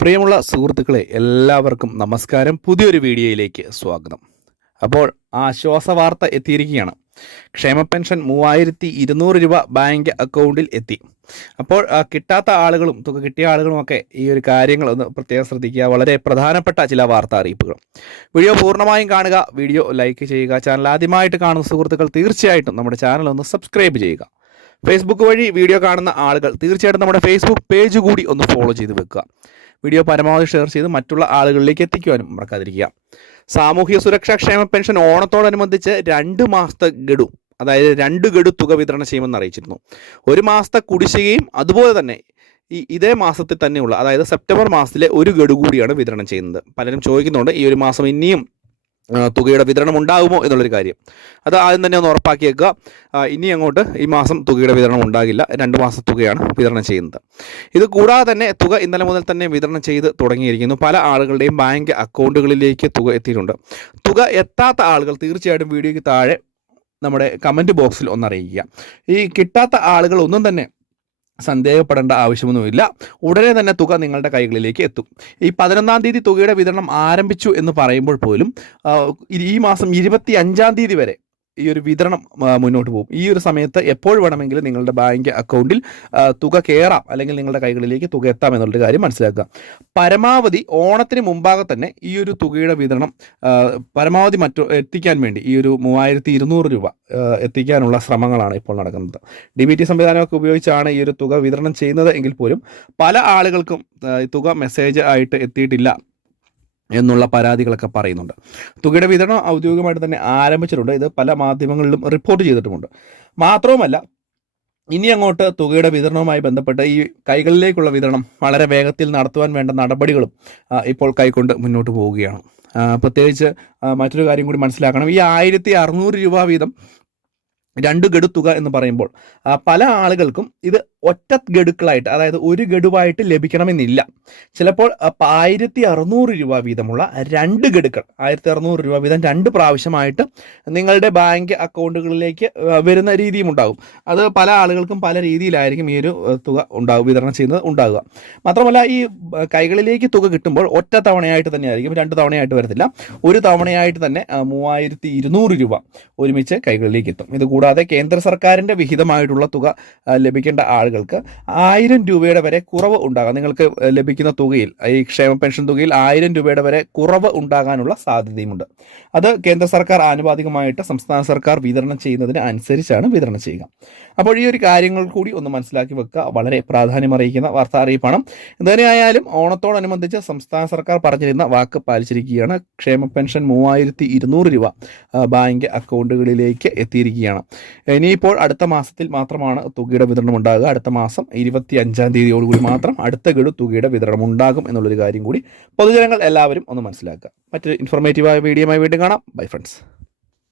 പ്രിയമുള്ള സുഹൃത്തുക്കളെ, എല്ലാവർക്കും നമസ്കാരം. പുതിയൊരു വീഡിയോയിലേക്ക് സ്വാഗതം. അപ്പോൾ ആശ്വാസവാർത്ത എത്തിയിരിക്കുകയാണ്. ക്ഷേമ പെൻഷൻ 3200 രൂപ ബാങ്ക് അക്കൗണ്ടിൽ എത്തി. അപ്പോൾ കിട്ടാത്ത ആളുകളും തുക കിട്ടിയ ആളുകളുമൊക്കെ ഈ ഒരു കാര്യങ്ങൾ ഒന്ന് പ്രത്യേകം ശ്രദ്ധിക്കുക. വളരെ പ്രധാനപ്പെട്ട ചില വാർത്താ അറിയിപ്പുകൾ. വീഡിയോ പൂർണ്ണമായും കാണുക, വീഡിയോ ലൈക്ക് ചെയ്യുക. ചാനൽ ആദ്യമായിട്ട് കാണുന്ന സുഹൃത്തുക്കൾ തീർച്ചയായിട്ടും നമ്മുടെ ചാനൽ ഒന്ന് സബ്സ്ക്രൈബ് ചെയ്യുക. ഫേസ്ബുക്ക് വഴി വീഡിയോ കാണുന്ന ആളുകൾ തീർച്ചയായിട്ടും നമ്മുടെ ഫേസ്ബുക്ക് പേജ് കൂടി ഒന്ന് ഫോളോ ചെയ്ത് വെക്കുക. വീഡിയോ പരമാവധി ഷെയർ ചെയ്ത് മറ്റുള്ള ആളുകളിലേക്ക് എത്തിക്കുവാനും മറക്കാതിരിക്കുക. സാമൂഹ്യ സുരക്ഷാ ക്ഷേമ പെൻഷൻ ഓണത്തോടനുബന്ധിച്ച് 2 മാസത്തെ ഗഡു, അതായത് 2 ഗഡു തുക വിതരണം ചെയ്യുമെന്ന് അറിയിച്ചിരുന്നു. 1 മാസത്തെ കുടിശ്ശികയും അതുപോലെ തന്നെ ഇതേ മാസത്തിൽ തന്നെയുള്ള, അതായത് സെപ്റ്റംബർ മാസത്തിലെ 1 ഗഡു കൂടിയാണ് വിതരണം ചെയ്യുന്നത്. പലരും ചോദിക്കുന്നുണ്ട് ഈ ഒരു മാസം ഇനിയും തുകയുടെ വിതരണം ഉണ്ടാകുമോ എന്നുള്ളൊരു കാര്യം. അത് ആദ്യം തന്നെ ഒന്ന് ഉറപ്പാക്കിയേക്കുക. ഇനി അങ്ങോട്ട് ഈ മാസം തുകയുടെ വിതരണം ഉണ്ടാകില്ല. 2 മാസം തുകയാണ് വിതരണം ചെയ്യുന്നത്. ഇത് കൂടാതെ തന്നെ തുക ഇന്നലെ മുതൽ തന്നെ വിതരണം ചെയ്ത് തുടങ്ങിയിരിക്കുന്നു. പല ആളുകളുടെയും ബാങ്ക് അക്കൗണ്ടുകളിലേക്ക് തുക എത്തിയിട്ടുണ്ട്. തുക എത്താത്ത ആളുകൾ തീർച്ചയായിട്ടും വീഡിയോയ്ക്ക് താഴെ നമ്മുടെ കമൻറ്റ് ബോക്സിൽ ഒന്നറിയിക്കുക. ഈ കിട്ടാത്ത ആളുകൾ ഒന്നും തന്നെ സന്ദേഹപ്പെടേണ്ട ആവശ്യമൊന്നുമില്ല. ഉടനെ തന്നെ തുക നിങ്ങളുടെ കൈകളിലേക്ക് എത്തും. ഈ 11-ാം തീയതി തുകയുടെ വിതരണം ആരംഭിച്ചു എന്ന് പറയുമ്പോൾ പോലും ഈ മാസം 25-ാം തീയതി വരെ ഈ ഒരു വിതരണം മുന്നോട്ട് പോകും. ഈ ഒരു സമയത്ത് എപ്പോൾ വേണമെങ്കിലും നിങ്ങളുടെ ബാങ്ക് അക്കൗണ്ടിൽ തുക കയറാം, അല്ലെങ്കിൽ നിങ്ങളുടെ കൈകളിലേക്ക് തുക എത്താം എന്നുള്ളൊരു കാര്യം മനസ്സിലാക്കുക. പരമാവധി ഓണത്തിന് മുമ്പാകെ തന്നെ ഈ ഒരു തുകയുടെ വിതരണം പരമാവധി എത്തിക്കാൻ വേണ്ടി ഈ ഒരു 3200 രൂപ എത്തിക്കാനുള്ള ശ്രമങ്ങളാണ് ഇപ്പോൾ നടക്കുന്നത്. DBT സംവിധാനമൊക്കെ ഉപയോഗിച്ചാണ് ഈ ഒരു തുക വിതരണം ചെയ്യുന്നത് എങ്കിൽ പോലും പല ആളുകൾക്കും തുക മെസ്സേജ് ആയിട്ട് എത്തിയിട്ടില്ല എന്നുള്ള പരാതികളൊക്കെ പറയുന്നുണ്ട്. തുകയുടെ വിതരണം ഔദ്യോഗികമായിട്ട് തന്നെ ആരംഭിച്ചിട്ടുണ്ട്. ഇത് പല മാധ്യമങ്ങളിലും റിപ്പോർട്ട് ചെയ്തിട്ടുമുണ്ട്. മാത്രവുമല്ല, ഇനി അങ്ങോട്ട് തുകയുടെ വിതരണവുമായി ബന്ധപ്പെട്ട് ഈ കൈകളിലേക്കുള്ള വിതരണം വളരെ വേഗത്തിൽ നടത്തുവാൻ വേണ്ട നടപടികളും ഇപ്പോൾ കൈക്കൊണ്ട് മുന്നോട്ട് പോവുകയാണ്. പ്രത്യേകിച്ച് മറ്റൊരു കാര്യം കൂടി മനസ്സിലാക്കണം. ഈ 1600 രൂപ വീതം 2 ഗഡു തുക എന്ന് പറയുമ്പോൾ പല ആളുകൾക്കും ഇത് ഒറ്റ ഗഡുക്കളായിട്ട്, അതായത് 1 ഗഡുവായിട്ട് ലഭിക്കണമെന്നില്ല. ചിലപ്പോൾ 1600 രൂപ വീതമുള്ള 2 ഗഡുക്കൾ, 1600 രൂപ വീതം 2 പ്രാവശ്യമായിട്ട് നിങ്ങളുടെ ബാങ്ക് അക്കൗണ്ടുകളിലേക്ക് വരുന്ന രീതിയും ഉണ്ടാകും. അത് പല ആളുകൾക്കും പല രീതിയിലായിരിക്കും ഈ ഒരു തുക വിതരണം ചെയ്യുന്നത് ഉണ്ടാകുക. മാത്രമല്ല, ഈ കൈകളിലേക്ക് തുക കിട്ടുമ്പോൾ ഒറ്റ തവണയായിട്ട് തന്നെ ആയിരിക്കും, 2 തവണയായിട്ട് വരത്തില്ല. 1 തവണയായിട്ട് തന്നെ 3200 രൂപ ഒരുമിച്ച് കൈകളിലേക്ക് എത്തും. ഇത് കൂടാതെ കേന്ദ്ര സർക്കാരിൻ്റെ വിഹിതമായിട്ടുള്ള തുക ലഭിക്കേണ്ട ആളുകൾക്ക് 1000 രൂപയുടെ വരെ കുറവ് ഉണ്ടാകാം. നിങ്ങൾക്ക് ലഭിക്കുന്ന തുകയിൽ, ഈ ക്ഷേമ പെൻഷൻ തുകയിൽ 1000 രൂപയുടെ വരെ കുറവ് ഉണ്ടാകാനുള്ള സാധ്യതയുമുണ്ട്. അത് കേന്ദ്ര സർക്കാർ ആനുപാതികമായിട്ട് സംസ്ഥാന സർക്കാർ വിതരണം ചെയ്യുന്നതിന് അനുസരിച്ചാണ് വിതരണം ചെയ്യുക. അപ്പോൾ ഈ ഒരു കാര്യങ്ങൾ കൂടി ഒന്ന് മനസ്സിലാക്കി വെക്കുക. വളരെ പ്രാധാന്യമറിയിക്കുന്ന വാർത്താ അറിയിപ്പാണ്. എന്തുതന്നെയായാലും ഓണത്തോടനുബന്ധിച്ച് സംസ്ഥാന സർക്കാർ പറഞ്ഞിരുന്ന വാക്ക് പാലിച്ചിരിക്കുകയാണ്. ക്ഷേമ പെൻഷൻ 3200 രൂപ ബാങ്ക് അക്കൗണ്ടുകളിലേക്ക് എത്തിയിരിക്കുകയാണ്. ഇനിയിപ്പോൾ അടുത്ത മാസത്തിൽ മാത്രമാണ് തുകയുടെ വിതരണം ഉണ്ടാകുക. അടുത്ത മാസം 25-ാം തീയതിയോടുകൂടി മാത്രം അടുത്ത ഗഡു തുകയുടെ വിതരണം ഉണ്ടാകും എന്നുള്ളൊരു കാര്യം കൂടി പൊതുജനങ്ങൾ എല്ലാവരും ഒന്ന് മനസ്സിലാക്കുക. മറ്റൊരു ഇൻഫോർമേറ്റീവായ വീഡിയോയുമായി വീണ്ടും കാണാം. Bye friends.